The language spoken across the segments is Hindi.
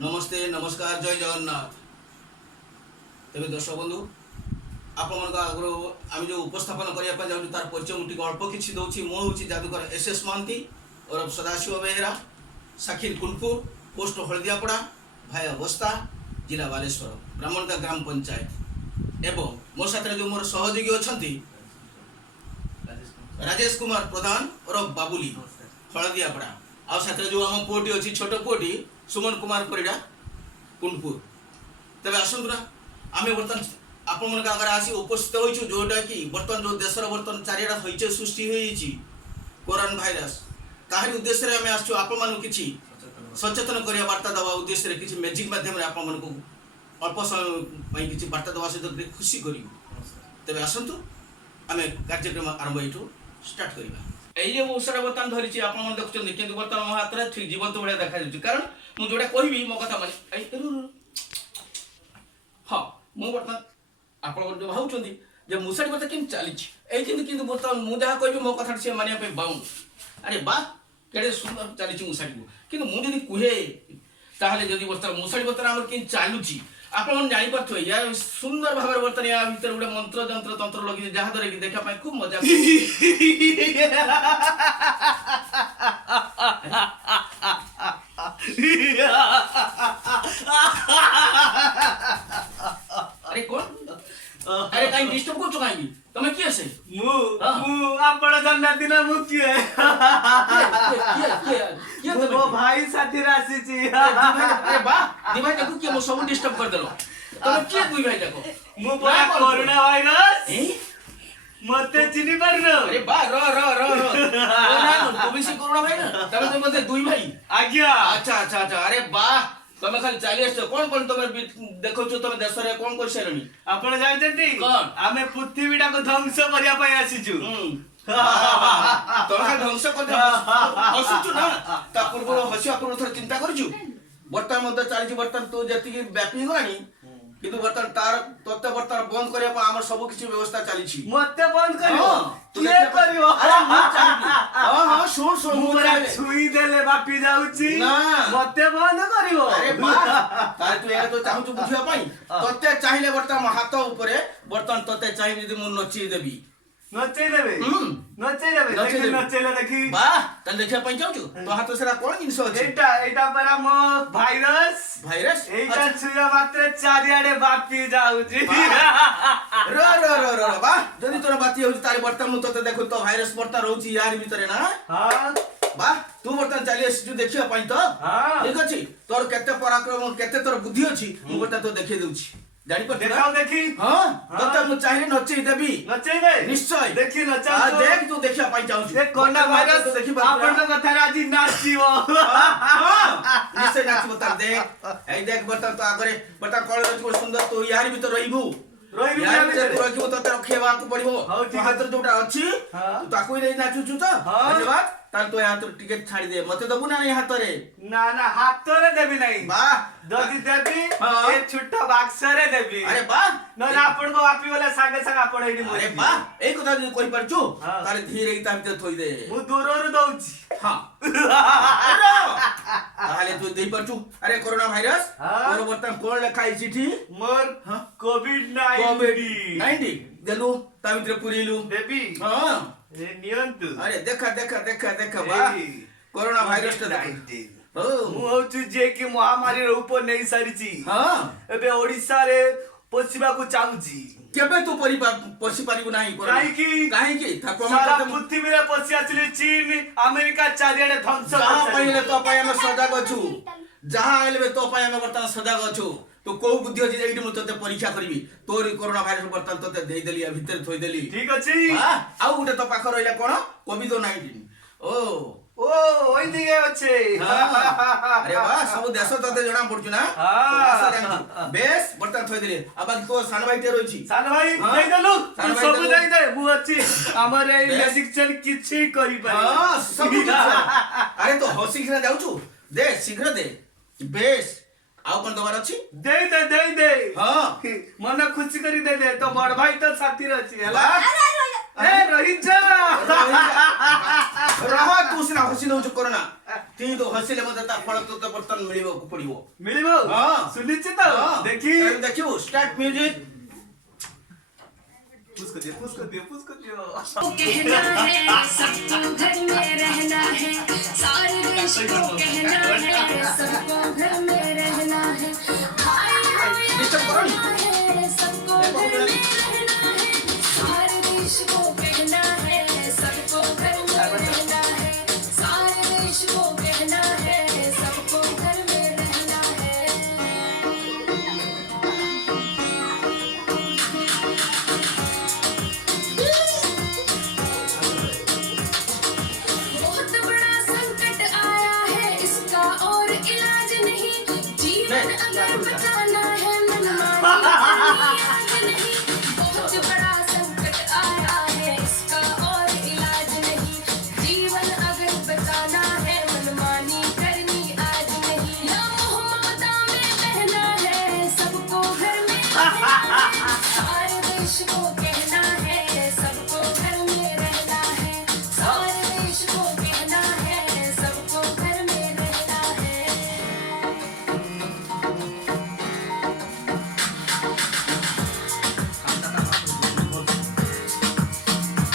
नमस्ते नमस्कार जय जगन्नाथ। तेज दर्शक बंधु आपण आग्रह आम जो उपस्थापन करने जाऊँ तार परिचय मुझे अल्प किसी दूसरी मु हूँ जादूकर एस महांती और सदाशिव बेहेरा साखिल कुलपुर पोस्ट हलदियापड़ा भाई अवस्था जिला बालेश्वर ब्राह्मणता ग्राम पंचायत एवं मो साथ जो मोर सहयोगी अच्छा राजेश कुमार प्रधान और बाबुली हलदियापड़ा आ साथ जो आम पुओटी अच्छी छोट पुओटी सुमन कुमार परिडा कुंडपुर। तेज आसतु ना आम बर्तमान आपण मन आगे आसी उपस्थित होइछु जोटा कि बर्तमान जो देशर बर्तमान चारिटा हईचे सृष्टि होइछि कोरोना भाइरस ताहारी उद्देश्य आम आसछु आपण मानु किछि सचेतन करिया वार्ता दवा उद्देश्य किछि मैजिक माध्यम आपण मन को अल्प समय पई किछि वार्ता दवा सहित खुशी करियो। तेज आसतु आम कार्यक्रम आरंभ एठू स्टार्ट करिबा। এই যে ঔষধ বর্তমান ধরিছি আপনারা দেখছেন কিন্তু বর্তমান মো হাতরে ঠিক জীবন্ত ভଳିଆ দেখা যাচ্ছে কারণ মু যোটা কইবি মো কথা মানে হ্যাঁ মু বর্তমান আপনারা যে ভাবুଛନ୍ତି যে মুসাড়ি কথা কেন চালিছি এই কিন্তু বর্তমান মু যাহা কইবি মো কথা সে মানিয়া পে বাউন্ড আরে বাহ কেড়ে সুন্দর চালিছি মুসাড়ি কিন্তু মু যদি কুহে তাহলে যদি বর্তমান মুসাড়ি বর্তমান আমার কেন চালুছি ଆପଣ ଜାଣି ପାରୁଥିବେ ୟା ସୁନ୍ଦର ଭାବରେ ବର୍ତ୍ତମାନ ୟା ଭିତରେ ଗୋଟେ ମନ୍ତ୍ର ଯନ୍ତ୍ର ତନ୍ତ୍ର ଲଗେଇ ଯାହା ଦ୍ୱାରା କି ଦେଖିବା ପାଇଁ ଖୁବ ମଜା अरे कौन अरे कहीं डिस्टर्ब कर चुका है तुम्हें क्या से मु आपण जन्मदिन मु किए क्या वो भाई साथी राशि छी अरे वाह दी भाई देखो क्या मो सब डिस्टर्ब कर देलो तुम्हें क्या दुई भाई देखो मु बड़ा कोरोना वायरस मते चिनी परनो अरे वाह रो तू भी से कोरोना भाई ना तब तुम मते दुई भाई आज्ञा अच्छा अरे वाह तमे खाली चाली आछो कोन तमे देखो छ तमे देश रे कोन कर सेरनी आपण जानते कोन आमे पृथ्वीटा को ध्वंस करिया पई आसीजु तमे ध्वंस कर दे हसुछु ना ता पूर्व हसिया पूर्व थर चिंता करछु वर्तमान मध्य चालीछि वर्तमान तो जति की व्यापी गलानी किंतु वर्तमान तार तत्व वर्तमान बंद करिया पा हमर सब किछि व्यवस्था चालीछि मते बंद करियो के करियो अरे मु चाली हां सुन मु छुई देले बापी जाउछि ना मते बंद करियो अरे वाह तार तू यार तो चाहू बुझिया पई तते चाहिले वर्तमान हाथ ऊपर वर्तमान तते चाहि यदि मु नची देबी नचै देबे नचैले देखि वाह तन देखिया पई जाउछु तो हाथ सेरा कोन जिंस अछि एटा परा मो भाइरस एटा छुया मात्र चारियाडे बापी जाउछि रो वाह जदी तोर बाती होछि तारी वर्तमान मु तते देखु तो भाइरस वर्ता रहउछि यार भीतर ना हां वाह तू वर्तमान चाली आसी देखिया पई तो ठीक अछि तोर केते पराक्रम केते तोर बुद्धि अछि मु वर्तमान तो देखि देउछि जानि पर देखाओ देखी हां तते मु चाहिए नचै देबी नचै दे निश्चय देखी नचा देख तू देखिया पई जाउछि ए कोरोना भाइरस देखि आपण कथा राजी नाचिबो निश्चय नाचिबो त देख ए देख बता तो आगरे बता कळ रचिबो सुंदर तो यार भीतर रहिबू यार भीतर रखिबो तते रखेबा को पड़िबो हाथ जोटा अछि तू ताकू ही नहीं नाचुछु तो धन्यवाद ताल तो हाथ टिकट छाड़ी दे मते दबु ना नहीं हाथ रे ना हाथ रे देबी नहीं वाह ददी देबी ए छुट्टा बाक्स रे देबी अरे वाह न आपण को वापी वाला संगे संग आपण एडी अरे वाह ए कथा जो कहि परछु ताले धीरे की ता भीतर थोई दे मु दूररु दउछि हां ताले तू देई परछु अरे कोरोना भाइरस तोर बर्तन कोन लिखाई चिठी मोर कोविड 19 देलु ता भीतर पुरीलु देबी हां ए नियंतु अरे देखा वाह कोरोना भाइरस ओ मु होछु जे कि महामारी रूप नै सारिची हां एबे ओडिसा रे पसिबा को चाहुची केबे तू पसी पारिबु नाही काहे की सारा पृथ्वी रे पसी आछली चीन अमेरिका चारियाडे ध्वंस जहां पहिले तो पय हम सजाग अछु जहां आइले तो पय हम बर्तमान सजाग अछु तो को बुद्धि अछि एठी मु तते परीक्षा करबी तोर कोरोना भाइरस बर्तमान तते देई देली आ भीतर थोई देली ठीक अछि हां आउ गुटे तो पाख रहइला कोन कोविड 19 ओइ दिगे अछि अरे वाह सब देश तते जणा पड़छु ना हां बेस बर्तमान थोई देली अब तो सान भाईटे रहिछि सान भाई देई देलु सब देई दे मु अछि हमर ए मैजिक किछि करि पारि हां सब अरे तो हसी खना जाउछु दे शीघ्र दे बेस आउ कोन दबार अछि दे हां मन खुशी करी दे तो बड़ भाई तो साथी रहछि हला ए रोहित जा रह तू सिना हसी दउछु कोरोना ती तो हसीले मते ता फल तो बर्तन मिलिबो हां सुनिश्चित देखी देखियो स्टार्ट म्यूजिक पुश कर दियो कहना है सबको घर में रहना है सारे देश को कहना है सबको घर में रहना है भाई हो या बहना है सबको घर में रहना है सारे देश को कहना है सबको घर में रहना है सारे देश को कहना है सबको घर में रहना है बहुत बड़ा संकट आया है इसका और इलाज नहीं जीवन अगर बचाना है मनमानी नहीं बहुत बड़ा संकट आया है इसका और इलाज नहीं जीवन अगर बचाना है मनमानी करनी आज नहीं या ममता में बहना है सबको घर में सारे देश को कहना है सबको घर में रहना है सारे देश को कहना है सबको घर में रहना है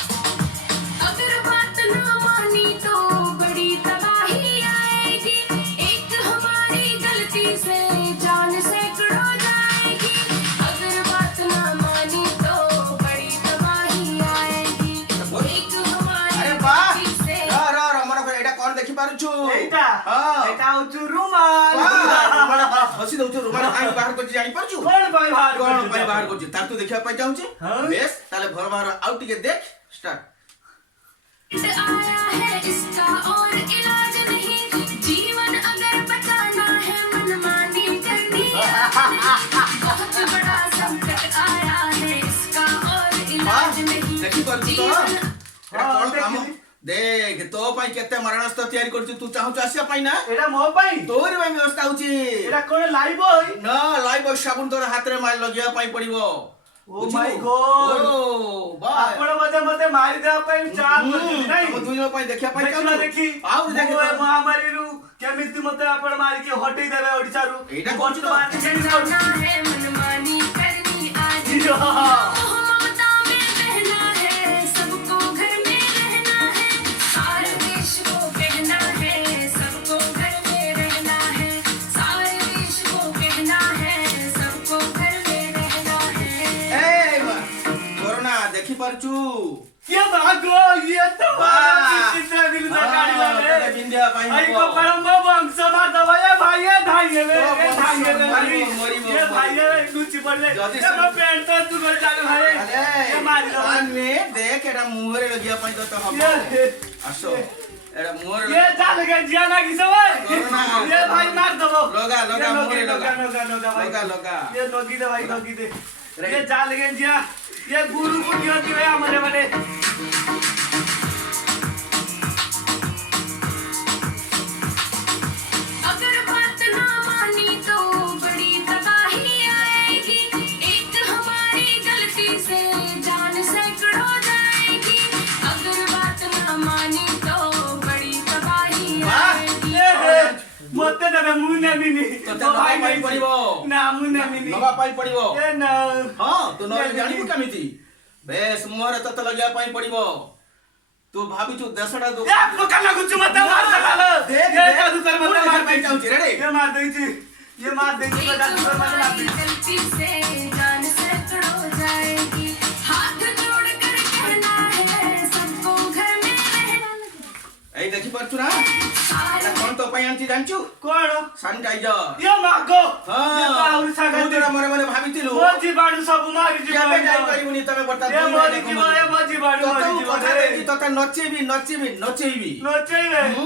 अगर बात ना मानी तो बड़ी तबाही आएगी एक हमारी गलती से जान सैकड़ों जाएगी अगर बात ना मानी तो बड़ी तबाही आएगी एक हमारी अरे वाह गलती से र मन को एटा कोन देखि पारुछु एटा हां एटा होछु रुमाल हसी दउछु रुमाल आइ बाहर को जानि पारुछु कोन भाई बाहर कोन पाइ बाहर को तार तू देखिया पाइ जाउछि हाँ। बेस ताले भर बाहर आउट के देख स्टार्ट आया है इसका और इलाज नहीं जीवन अगर बचाना है मनमानी करनी बहुत बड़ा संकट आया है इसका और इलाज नहीं देखि पारुछु तो जीवन एटा कोन काम देख तो पाइ केते मरणस्त तयारी करछु तू चाहु आसिया पाइ ना एटा मो पाई तोर भाई व्यवस्था होछि एटा कोन लाइव होई ना लाइव साबुन तोर हाथ रे मार लगिया पाइ पड़िबो ओ माय गॉड ओ बाय आपण मते मारी देवा पाई चाल नहीं हम दुई पाइ देखिया पाइ देखिला देखी आउ देख महामारी रु केमिति मते आपण मारी के हटै देबे ओडिसा रु एटा कोन तो बचाना है मनमानी करनी आज यो। ममता में बहना है सबको घर में रहना है सारे देश को कहना है सबको घर में रहना है सारे देश को कहना है सबको घर में रहना है ए कोरोना देखि पारछु ये भागो ये तो कितना दिल से गाड़ी वाले बिंदिया पाइ आई को परम वंश मा दबाया भाई ये भाई ये तो ये भाई ये लूची पड़ले ये मैं पेंट तो तू कर जाने भाई अरे ये मार दो कान में देख एटा मुहरे लगिया पाइ तो हम आसो एटा मुहरे ये जाल के जिया ना की सब कोरोना। ये भाई मार दो लगा मुहरे लगा भाई लगा ये नोकी दे भाई नोकी दे ये जाल के जिया ये गुरु को दियो दिवे हमरे बने अगर बात ना मानी तो बड़ी तबाही आएगी एक हमारी गलती से जान सैकड़ों जाएगी अगर बात ना मानी तो बड़ी तबाही आएगी मते दबे मुने मिनी तो भाई पाइ पड़िबो ना मुने मिनी नगा पाइ पड़िबो ये ना हां तो न जानिबो केमिति बेस मुहरे तत लगिया पाइ पड़िबो तू भाबिछु देशडा दो ये पकड़ ना कुछ मत मार दलाल देख ये जादू कर मत मार पाइ जाउछि रे ये मार देई ये मार देई एक जादू कर मत मार हमारी गलती से जान सैकड़ों जाएगी हाथ जोड़ कर कहना है सबको घर में रहना ए देखि पारछु ना सारे एटा कोन तो पाइ आंती जानछु कोण सैनिटाइजर ये मागो हां ये बाहुरी सागा तू जरा मरे मरे भाबितिलु वो जीवाणु सब मारी केबे जीवाणु जाई परिबुनी तमे बर्ता ये मोदी जीवाणु ये मोदी जीवाणु तो मोदी तू कथा देखि जीवाणु तता नचेबी नचेइबे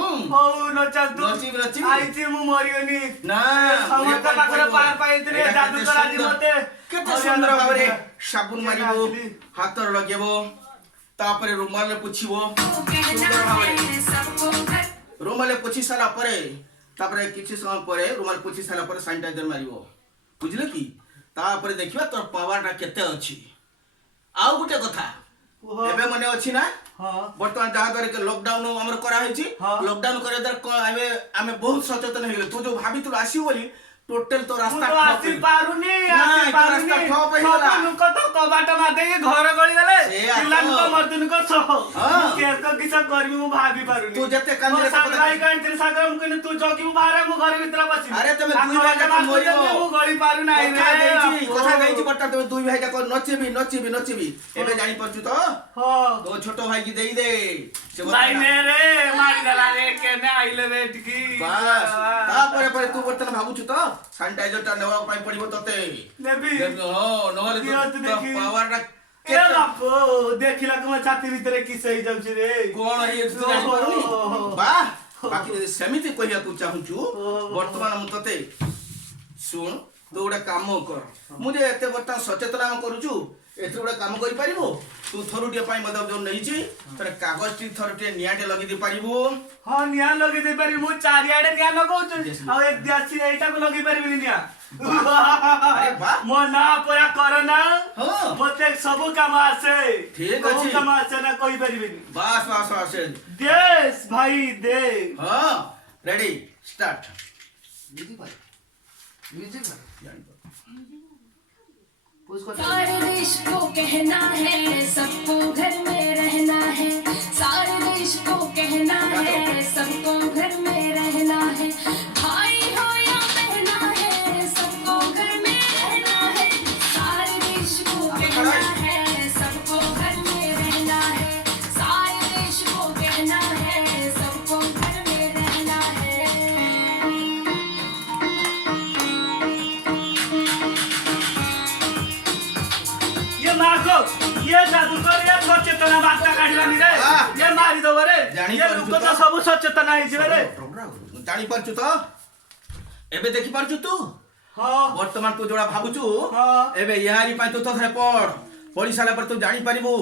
ओ नचंतु नचिबी आइति मु मरियोनी ना समस्त पाखरे पार पाइतरे जादू कराजी मते केते सुंदर भाबरे साबुन मारिबो हाथ लगेबो तापरे रुमाल रे पुछिबो सुंदर भाबरे सबको घर रुमाल रे पुछि साला परे तापरे किछि समय परे रुमाल पुछि साला परे सैनिटाइजर मारिबो बुझले की तापरे देखिबा तोर पावरटा केते अछि आउ गुटे कथा ओहो। एबे मने अछि ना हाँ वर्तमान जहाँ द्वारा के लॉकडाउन हमर करा होइछि हाँ। लॉकडाउन करे द्वारा आमे बहुत सचेतन हो गेल तू जो भाभी तू आसी बोली टोटल तो ମୁଁ रास्ता ତ ଆସି ପାରୁନି ନାଇଁ, ଆସି ତୋ ପାରୁନି ରାସ୍ତା ଠପ ହେଇଗଲା। ସବୁ ଲୋକ ତ କବାଟ ମାରିଦେଇକି ଘର ଗଳି ଗଲେ ସେଇଆ ତ। ପିଲାଙ୍କ ମର୍ଦ୍ଦନଙ୍କ ସହ ହଁ। ମୁଁ କେତ କିସ କରିବି ମୁଁ ଭାବି ପାରୁନି ତୁ ଯେତେ ମୋ କାନ୍ଦିଲେ ସାନ ତ ଭାଇ କହିଥିଲି ସାଗର ମୁଁ କହିଲି ତୁ ଜଗିବୁ ବାହାରେ ମୁଁ ଘର ଭିତରେ ବସିବି ଆରେ ତମେ ଆଉ ଦୁଇ ଭାଇ କବାଟ ଯାକ ମାରିଦେଇଛନ୍ତି, ମରିବ। ମୁଁ ଗଳି ପାରୁନାହିଁ କଥା ରେ ଦେଇଛି ବାପ। କଥା ଦେଇଛି ବର୍ତ୍ତମାନ ତମେ ଦୁଇ ଭାଇ ଯାକ ନଚିବି ଏବେ ଜାଣି ପାରୁଛୁ ତ ହଁ ତୋ ଛୋଟ ଭାଇ କି ଦେଇ ଦେ ସେ ଭାଇ ବର୍ତ୍ତମାନ- ନେ ରେ ମାରିଦେଲା ରେ କେନେ ଆଇଲେ ରେ ଏଠିକି ବାସ୍ ତାପରେ ପରେ ତୁ ବର୍ତ୍ତମାନ ଭାବୁଛୁ ତ ସାନିଟାଇଜର ଟା ନେବା ପାଇଁ ପଡିବ ତତେ ନେବି ହଁ ନହେଲେ ଦିଅନ୍ତୁ ଦେଖି। ପାୱାର ଟା ଏ ବାପ ଦେଖିଲାକୁ ମୋ ଛାତି ଭିତରେ କିସ ହେଇଯାଉଛି ରେ କଣ ହେଇଯାଉଛି ତୁ ଜାଣିପାରୁନି ବାକି ଯଦି ସେମିତି କହିବାକୁ ଚାହୁଁଛୁ ବର୍ତ୍ତମାନ ମୁଁ ତତେ ଶୁଣ ତୁ ଗୋଟେ କାମ କର ମୁଁ ଯେ ଏତେ ବର୍ତ୍ତମାନ ସଚେତନ କରୁଛୁ ଏଥିରେ ଗୋଟେ କାମ କରିପାରିବୁ ତୁ ଥରୁଟିଏ ପାଇଁ ମଧ୍ୟ ଯୋଉ ନେଇଛି ଥରେ କାଗଜଟି ଥରୁଟିଏ ନିଆଁଟେ ଲଗେଇ ଦେଇ ପାରିବୁ ହଁ ନିଆଁ ଲଗେଇ ଦେଇ ପାରିବି ମୁଁ ଚାରିଆଡେ ନିଆଁ ଲଗଉଛି ଆଉ ଏ ଦେଶୀ ଏଇଟାକୁ ଲଗେଇ ପାରିବିନି ନିଆଁ ଆରେ ବାଃ। ମୋ ନାଁ ପରା କରନା ହଁ। ମତେ ସବୁ କାମ ଆସେ ଠିକ ସବୁ ଅଛି। କାମ ଆସେ ନା କହିପାରିବିନି ବାସ୍ ବାସ୍ ବାସ୍ ଦେଶ ଭାଇ ଦେ ହଁ ରେଡି ଷ୍ଟାର୍ଟ सारे देश को कहना है सबको घर में रहना है सारे देश को कहना है सबको घर में रहना है भाई हो या बहना है सबको घर में रहना है सारे देश को कहना है सबको घर में रहना है सारे देश को कहना है सबको घर में रहना है ये मागो ये जादूकर ये सचेतना बार्ता काढिलानी रे वाह। ये मारी दो रे ଜାଣି ये ପାରୁଛୁ ଲୋକ ତ? ତ ସବୁ ସଚେତନ ହେଇଯିବେ ରେ ଜାଣିପାରୁଛୁ ତ ଏବେ ଦେଖିପାରୁଛୁ ତୁ ହଁ ବର୍ତ୍ତମାନ ତୁ ଯୋଉଟା ଭାବୁଛୁ ହଁ। ଏବେ ଏହାରି ପାଇଁ ତୁ ତ ଥରେ ପଢି ସାରିଲା ପରେ ତୁ ଜାଣିପାରିବୁ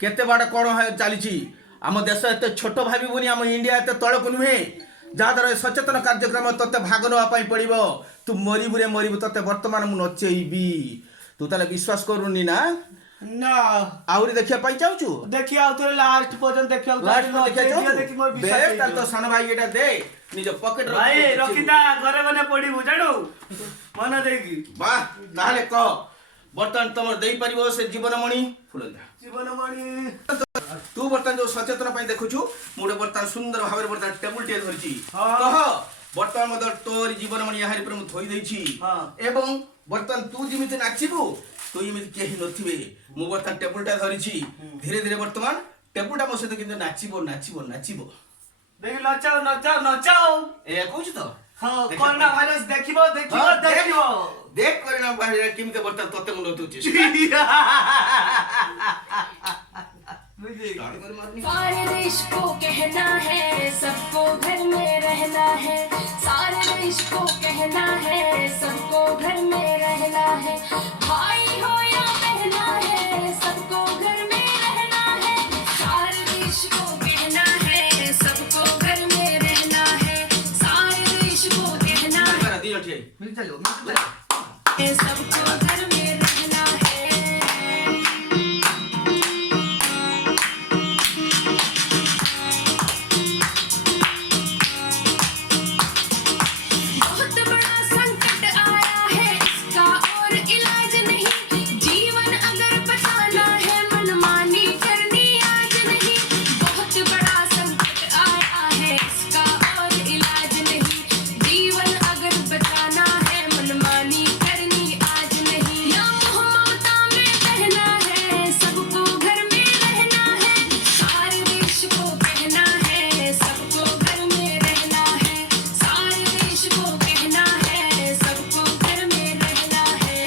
କେତେ ବାଟ କଣ ଚାଲିଛି ଆମ ଦେଶ ଏତେ ଛୋଟ ଭାବିବୁନି ଆମ ଇଣ୍ଡିଆ ଏତେ ତଳକୁ ନୁହେଁ ଯାହାଦ୍ୱାରା ଏ ସଚେତନ କାର୍ଯ୍ୟକ୍ରମ ତତେ ଭାଗ ନେବା ପାଇଁ ପଡିବ ତୁ ମରିବୁ ତତେ ବର୍ତ୍ତମାନ ମୁଁ ନଚେଇବି ତୁ ତାହେଲେ ବିଶ୍ୱାସ କରୁନି ନା ନା ଆହୁରି ଦେଖିବା ପାଇଁ ଚାହୁଁଛୁ ଦେଖି ଆଉ ଥରେ ଲାଷ୍ଟ ପର୍ଯ୍ୟନ୍ତ ଦେଖିବାକୁ ଲାଷ୍ଟ ଚାହୁଁଛି, ଦେଖିବା ଦେଖି ମୋର ଚାହୁଁଛୁ ବିଶ୍ୱାସ ବେଶ ତାହେଲେ ତ ହେଇଯିବ। ସାନ ଭାଇ ଏଟା ଦେ ନିଜ ପକେଟ ଭାଇ ରଖିଥା ଘରେ ଗଲେ ପଡିବୁ ଜାଣୁ ମନ ଦେଇକି ବାଃ ତାହେଲେ କହ ବର୍ତ୍ତମାନ ତମର ଦେଇପାରିବ ସେ ଜୀବନମଣି ଫୁଲଦା ଜୀବନମଣି ତୁ ବର୍ତ୍ତମାନ ଯୋଉ ସଚେତନ ପାଇଁ ଦେଖୁଛୁ ମୁଁ ଗୋଟେ ବର୍ତ୍ତମାନ ସୁନ୍ଦର ଭାବରେ ବର୍ତ୍ତମାନ ଟେବୁଲ ଟିଏ ଧରିଛି ହଁ। କହ ବର୍ତ୍ତମାନ ମଧ୍ୟ ତୋରି ଜୀବନମଣି ଏହାରି ଉପରେ ମୁଁ ଥୋଇ ଦେଇଛି ହଁ। ଏବଂ ବର୍ତ୍ତମାନ ତୁ ଯେମିତି ନାଚିବୁ ତୁ ଏମିତି କେହି ନଥିବେ ମୁଁ ବର୍ତ୍ତମାନ ଟେବୁଲଟା ଧରିଛି ଧୀରେ ଧୀରେ ବର୍ତ୍ତମାନ ଟେବୁଲଟା ମୋ ସହିତ କିନ୍ତୁ ନାଚିବ ଦେଖି ନଚାଉ ନଚାଉ ନଚାଉ ଏଇଆ କହୁଛୁ ତ ହଁ ଦେଖ। କରୋନା ଭାଇରସ ଦେଖିବ ଦେଖିବ ହଁ, ଦେଖିବ ଦେଖ କରିନା ବାহিରେ କେମିତି ବର୍ତ୍ତମାନ ତତେ ମୁଁ ନଉଚି सारे देश को कहना है सबको घर में रहना है सारे देश को कहना है सबको घर में रहना है भाई हो या बहना है सबको घर में रहना है सारे देश को कहना है सबको घर में रहना है सारे देश को कहना है सबको घर में रहना है बहुत बड़ा संकट आया है इसका और इलाज नहीं जीवन अगर बचाना है मनमानी करनी आज नहीं बहुत बड़ा संकट आया है इसका और इलाज नहीं जीवन अगर बचाना है मनमानी करनी आज नहीं या ममता में बहना है सबको घर में रहना है सारे देश को कहना है सबको घर में रहना है सारे देश को कहना है सबको घर में रहना है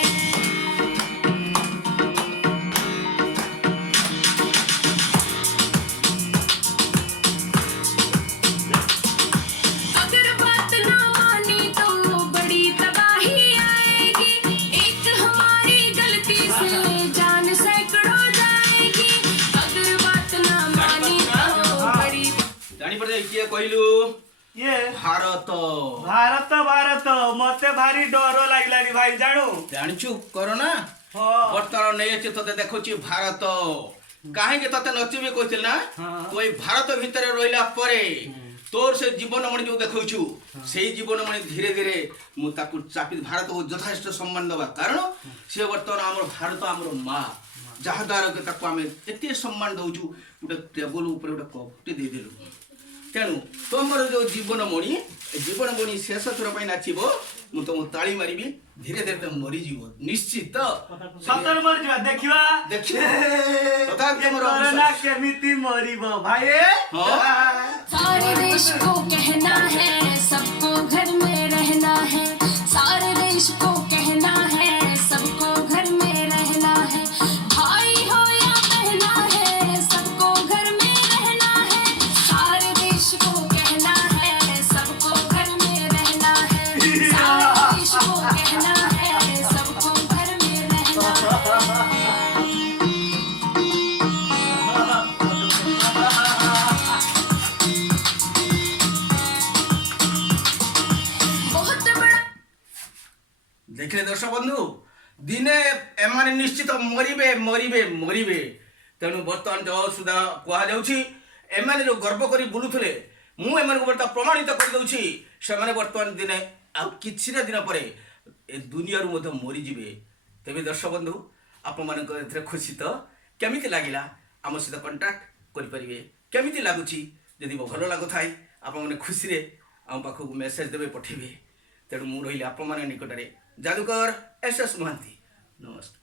अगर बात ना मानी तो बड़ी तबाही आएगी एक हमारी गलती से जान सैकड़ों जाएगी अगर बात ना मानी तो बड़ी ଜାଣିପାରୁଛ କିଏ କହିଲୁ ये ଭାରତ ଭାରତ ଭାରତ ମତେ ଭାରି ଡର ଲାଗିଲାନି ଭାଇ ଜାଣୁ ଜାଣିଛୁ କରୋନା ହଁ ବର୍ତ୍ତମାନ ନେଇଛି ତତେ ଦେଖୁଛି ଭାରତ କାହିଁକି ତତେ ନଚିବି କହିଥିଲି ନା ତୁ ଏଇ ଭାରତ ଭିତରେ ରହିଲା ପରେ ତୋର ସେ ଜୀବନମଣି ଯୋଉ ଦେଖଉଛୁ ସେଇ ଜୀବନମଣି ଧୀରେ ଧୀରେ ମୁଁ ତାକୁ ଚାପି ଭାରତକୁ ଯଥେଷ୍ଟ ସମ୍ମାନ ଦେବା କାରଣ ସେ ବର୍ତ୍ତମାନ ଆମର ଭାରତ ଆମର ମା ଯାହାଦ୍ୱାରା କି ତାକୁ ଆମେ ଏତେ ସମ୍ମାନ ଦଉଛୁ ଗୋଟେ ଟେବୁଲ ଉପରେ ଗୋଟେ କପ୍ଟେ ଦେଇଦେଲୁ ତେଣୁ ତମର ଯୋଉ ଜୀବନମଣି ଶେଷ ଥର ପାଇଁ ନାଚିବ ମୁଁ ତମକୁ ତାଳି ମାରିବି ଧୀରେ ଧୀରେ ତମେ ମରିଯିବ ନିଶ୍ଚିତ ସତରେ ମରିଯିବା ଦେଖିବା ତଥାପି ଆମର କରୋନା କେମିତି ମରିବ ଭାଇ सारे देश को कहना है सबको घर में रहना है सारे देश को कहना है सबको घर में रहना है भाई हो या बहना है सबको घर में रहना है सारे देश को कहना है सबको घर में रहना है सारे देश को कहना है सबको घर में रहना है बहुत बड़ा ଦେଖିଲେ ଦର୍ଶକ ବନ୍ଧୁ ଦିନେ ଏମାନେ ନିଶ୍ଚିତ ମରିବେ ମରିବେ ମରିବେ ତେଣୁ ବର୍ତ୍ତମାନ ଯେଉଁ ସୁଦ୍ଧା କୁହାଯାଉଛି ଏମାନେ ଯେଉଁ ଗର୍ବ କରି ବୁଲୁଥିଲେ ମୁଁ ଏମାନଙ୍କୁ ବର୍ତ୍ତମାନ ପ୍ରମାଣିତ କରିଦେଉଛି ସେମାନେ ବର୍ତ୍ତମାନ ଦିନେ ଆଉ କିଛିଟା ଦିନ ପରେ ଏ ଦୁନିଆରୁ ମଧ୍ୟ ମରିଯିବେ ତେବେ ଦର୍ଶକ ବନ୍ଧୁ ଆପଣମାନଙ୍କ ଏଥିରେ ଖୁସି ତ କେମିତି ଲାଗିଲା ଆମ ସହିତ କଣ୍ଟାକ୍ଟ କରିପାରିବେ କେମିତି ଲାଗୁଛି ଯଦି ଭଲ ଲାଗୁଥାଏ ଆପଣମାନେ ଖୁସିରେ ଆମ ପାଖକୁ ମେସେଜ ଦେବେ ପଠାଇବେ ତେଣୁ ମୁଁ ରହିଲି ଆପଣମାନଙ୍କ ନିକଟରେ ଯାଦୁକର SS ମହାନ୍ତି ନମସ୍କାର।